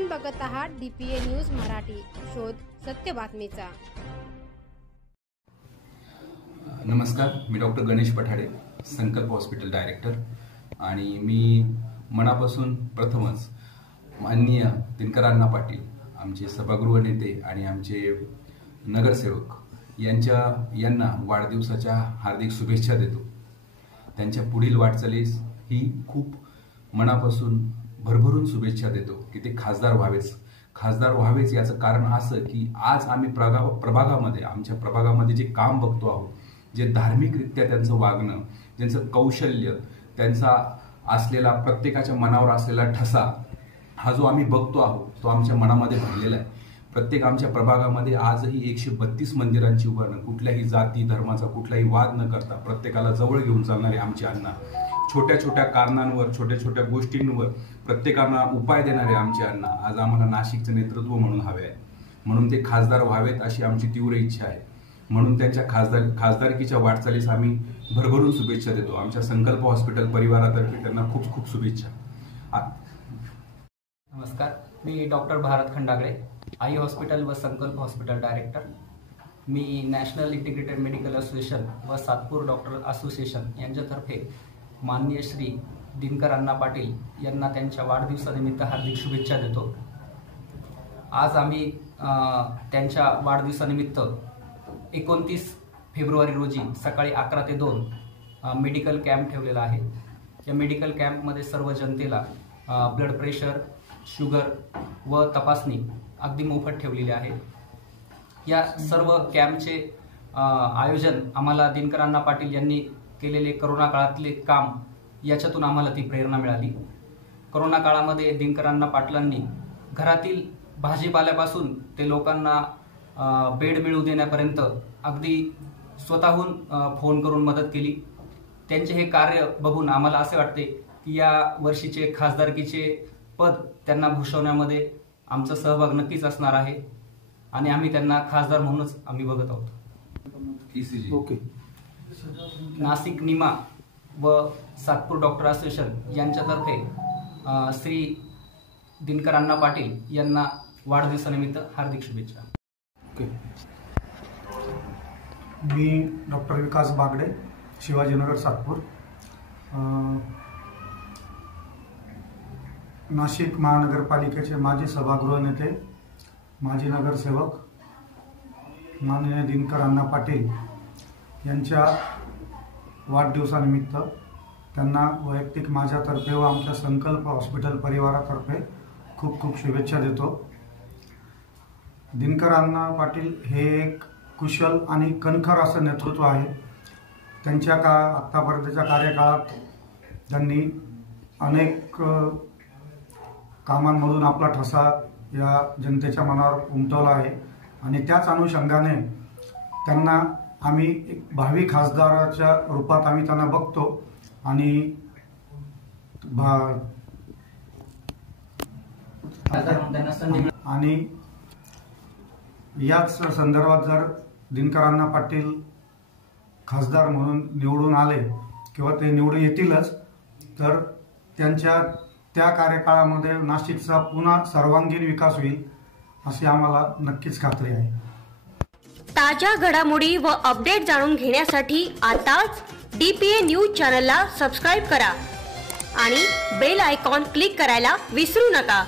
आपण बघत आहात DPA न्यूज मराठी, शोध सत्य बातमीचा। नमस्कार, मी डॉक्टर गणेश पठाडे, संकल्प हॉस्पिटल डायरेक्टर, आणि मी मनापासून प्रथमच माननीय दिनकर अण्णा पाटील, आमचे सभागृह नेते आणि आमचे नगरसेवक यांना वाढदिवसाच्या हार्दिक शुभेच्छा देतो। त्यांच्या पुढील वाटचालीस ही खूप मनापासून भरभरून शुभेच्छा देतो की ते खासदार व्हावेच। याचं कारण असं की आज आम्ही प्रभागामध्ये आमच्या प्रभागामध्ये जे काम बघतो आहोत, जे धार्मिकरित्या त्यांचं वागणं, ज्यांचं कौशल्य, त्यांचा असलेला प्रत्येकाच्या मनावर असलेला ठसा, हा जो आम्ही बघतो आहोत तो आमच्या मनामध्ये भरलेला आहे। प्रत्येक आमच्या प्रभागामध्ये आजही 132 मंदिरांची उभारणं, कुठल्याही जाती धर्माचा कुठलाही वाद न करता प्रत्येकाला जवळ घेऊन चालणारे आमचे अण्णा, छोट्या छोट्या कारणांवर, छोट्या छोट्या गोष्टींवर प्रत्येकांना उपाय देणारे आमचे अण्णा आज आम्हाला नाशिकचं नेतृत्व म्हणून हवे आहे। म्हणून ते खासदार व्हावेत अशी आमची तीव्र इच्छा आहे। म्हणून त्यांच्या खासदारकीच्या वाटचालीस आम्ही भरभरून शुभेच्छा देतो। आमच्या संकल्प हॉस्पिटल परिवारातर्फे त्यांना खूप खूप शुभेच्छा। नमस्कार, मी डॉक्टर भारत खंडागळे, आई हॉस्पिटल व संकल्प हॉस्पिटल डायरेक्टर। मी नॅशनल इंटिग्रेटेड मेडिकल असोसिएशन व सातपूर डॉक्टर असोसिएशन यांच्यातर्फे माननीय श्री दिनकर अण्णा पाटील यांना त्यांच्या वाढदिवसानिमित्त हार्दिक शुभेच्छा देतो। आज आम्ही त्यांच्या वाढदिवसानिमित्त 29 फेब्रुवारी रोजी सकाळी 11 ते 2 मेडिकल कॅम्प ठेवलेला आहे। या मेडिकल कॅम्पमध्ये सर्व जनतेला ब्लड प्रेशर, शुगर व तपासणी अगदी मोफत ठेवलेली आहे। या सर्व कॅम्पचे आयोजन आम्हाला दिनकर अण्णा पाटील यांनी केलेले करोना काळातले काम, याच्यातून आम्हाला ती प्रेरणा मिळाली। करोना काळामध्ये दिनकर अण्णा पाटलांनी घरातील भाजीपाल्यापासून ते लोकांना बेड मिळवून देण्यापर्यंत अगदी स्वतःहून फोन करून मदत केली। त्यांचे हे कार्य बघून आम्हाला असे वाटते की या वर्षीचे खासदारकीचे पद त्यांना भूषवण्यामध्ये आमचा सहभाग नक्कीच असणार आहे आणि आम्ही त्यांना खासदार म्हणूनच आम्ही बघत आहोत। ओके। नाशिक निमा व सातपूर डॉक्टर असोसिएशन यांच्यातर्फे श्री दिनकर अण्णा पाटील यांना वाढदिवसानिमित्त हार्दिक शुभेच्छा। मी डॉक्टर विकास बागडे, शिवाजीनगर सातपूर। नाशिक महानगरपालिकेचे माजी सभागृह नेते, माजी नगरसेवक माननीय दिनकर अण्णा पाटील यांच्या वाढदिवसानिमित्त त्यांना वैयक्तिक माझ्यातर्फे व आमच्या संकल्प हॉस्पिटल परिवारातर्फे खूप खूप शुभेच्छा देतो। दिनकर अण्णा पाटील हे एक कुशल आणि कणखर असं नेतृत्व आहे। त्यांच्या आत्तापर्यंतच्या कार्यकाळात त्यांनी अनेक कामांमधून आपला ठसा या जनतेच्या मनावर उमटवला आहे आणि त्याच अनुषंगाने त्यांना आम्ही एक भावी खासदाराच्या रूपात आम्ही त्यांना बघतो आणि याच संदर्भात जर दिनकर अण्णा पाटील खासदार म्हणून निवडून आले किंवा ते निवडून येतीलच, तर त्यांच्या त्या कार्यकाळामध्ये नाशिकचा पुन्हा सर्वांगीण विकास होईल अशी आम्हाला नक्कीच खात्री आहे। ताज्या घडामोडी व अपडेट जाणून घेण्यासाठी आताच DPA न्यूज चॅनलला सबस्क्राइब करा आणि बेल आयकॉन क्लिक करायला विसरू नका।